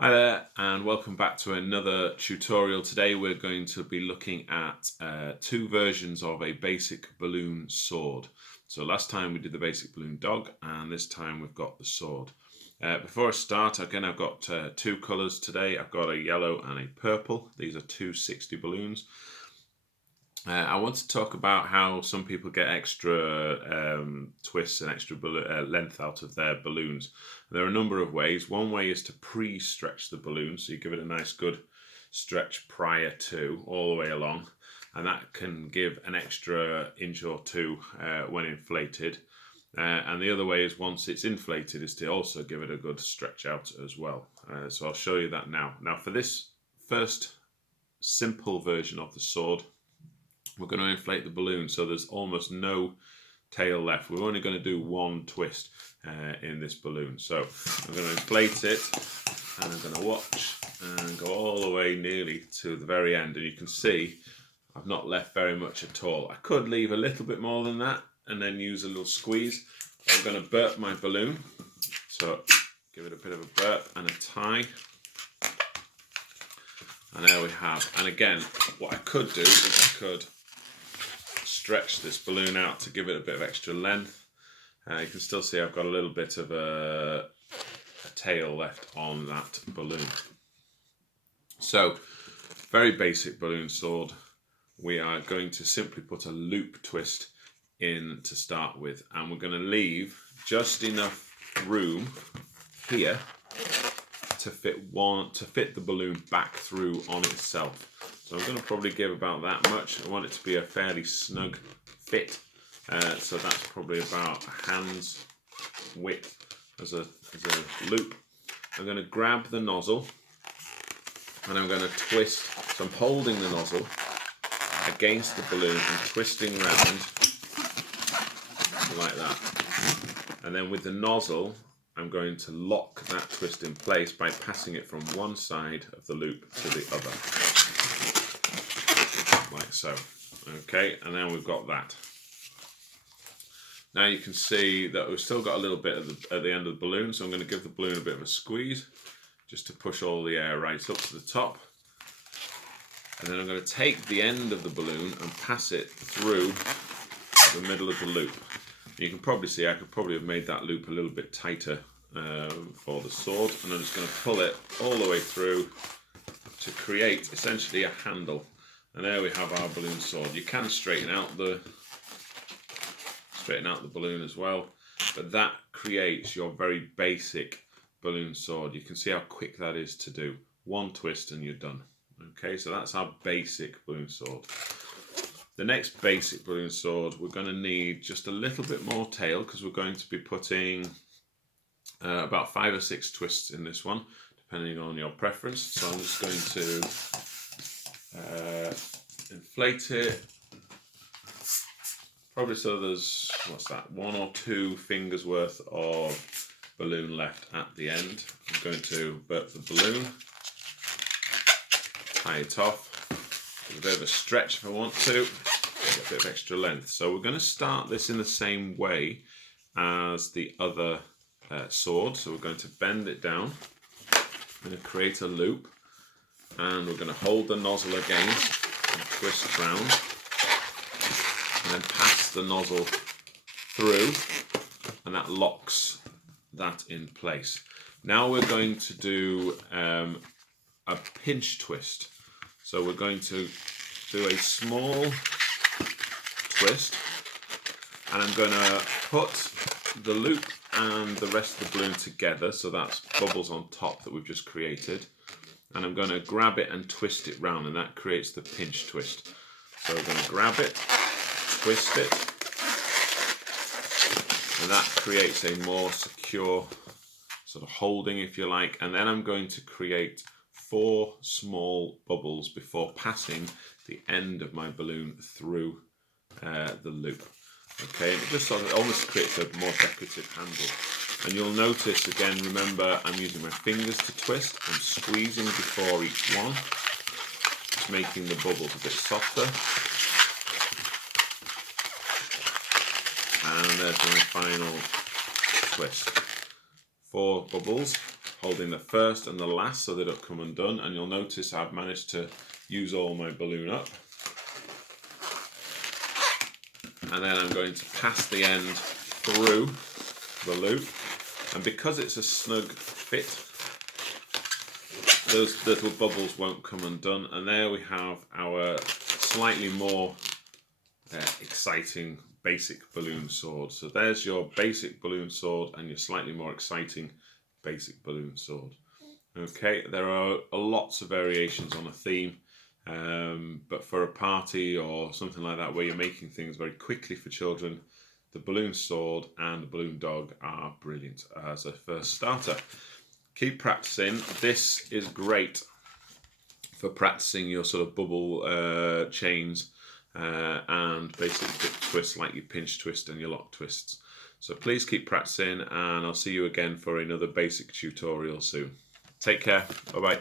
Hi there and welcome back to another tutorial. Today we're going to be looking at two versions of a basic balloon sword. So last time we did the basic balloon dog and this time we've got the sword. Before I start, again I've got two colours today. I've got a yellow and a purple. These are 260 balloons. I want to talk about how some people get extra twists and extra length out of their balloons. There are a number of ways. One way is to pre-stretch the balloon, so you give it a nice good stretch prior to, all the way along, and that can give an extra inch or two when inflated. And the other way is once it's inflated is to also give it a good stretch out as well. So I'll show you that now. Now for this first simple version of the sword, we're going to inflate the balloon so there's almost no tail left. We're only going to do one twist in this balloon. So I'm going to inflate it and I'm going to watch and go all the way nearly to the very end, and you can see I've not left very much at all. I could leave a little bit more than that and then use a little squeeze. I'm going to burp my balloon, so give it a bit of a burp and a tie. And there we have. And again, what I could do is I could stretch this balloon out to give it a bit of extra length. You can still see I've got a little bit of a tail left on that balloon. So, very basic balloon sword. We are going to simply put a loop twist in to start with, and we're going to leave just enough room here to fit the balloon back through on itself. So I'm going to probably give about that much. I want it to be a fairly snug fit. So that's probably about a hand's width as a loop. I'm going to grab the nozzle and I'm going to twist. So I'm holding the nozzle against the balloon and twisting round like that. And then with the nozzle, I'm going to lock that twist in place by passing it from one side of the loop to the other. Like so. Okay, and then we've got that. Now you can see that we've still got a little bit at the end of the balloon, so I'm going to give the balloon a bit of a squeeze just to push all the air right up to the top. And then I'm going to take the end of the balloon and pass it through the middle of the loop. You can probably see I could probably have made that loop a little bit tighter for the sword, and I'm just going to pull it all the way through to create essentially a handle. And there we have our balloon sword. You can straighten out the balloon as well, but that creates your very basic balloon sword. You can see how quick that is to do. One twist and you're done. Okay, so that's our basic balloon sword. The next basic balloon sword, we're going to need just a little bit more tail because we're going to be putting about 5 or 6 twists in this one, depending on your preference. So I'm just going to inflate it, probably so there's, 1 or 2 fingers worth of balloon left at the end. I'm going to burp the balloon, tie it off, give a bit of a stretch if I want to, get a bit of extra length. So we're going to start this in the same way as the other sword. So we're going to bend it down, I'm going to create a loop, and we're going to hold the nozzle again and twist round, and then pass the nozzle through, and that locks that in place. Now we're going to do a pinch twist. So we're going to do a small twist, and I'm going to put the loop and the rest of the balloon together, so that's bubbles on top that we've just created, and I'm going to grab it and twist it round, and that creates the pinch twist. So we're going to grab it, twist it, and that creates a more secure sort of holding, if you like, and then I'm going to create 4 small bubbles before passing the end of my balloon through the loop. Okay, and it just sort of almost creates a more decorative handle. And you'll notice, again, remember I'm using my fingers to twist, I'm squeezing before each one, just making the bubbles a bit softer. And there's my final twist. 4 bubbles, holding the first and the last so they don't come undone, and you'll notice I've managed to use all my balloon up. And then I'm going to pass the end through the loop, and because it's a snug fit, those little bubbles won't come undone, and there we have our slightly more exciting basic balloon sword. So there's your basic balloon sword and your slightly more exciting basic balloon sword. Okay, there are lots of variations on a theme, but for a party or something like that where you're making things very quickly for children, the balloon sword and the balloon dog are brilliant as a first starter. Keep practicing. This is great for practicing your sort of bubble chains and basic dip twists like your pinch twist and your lock twists. So please keep practicing, and I'll see you again for another basic tutorial soon. Take care. Bye bye.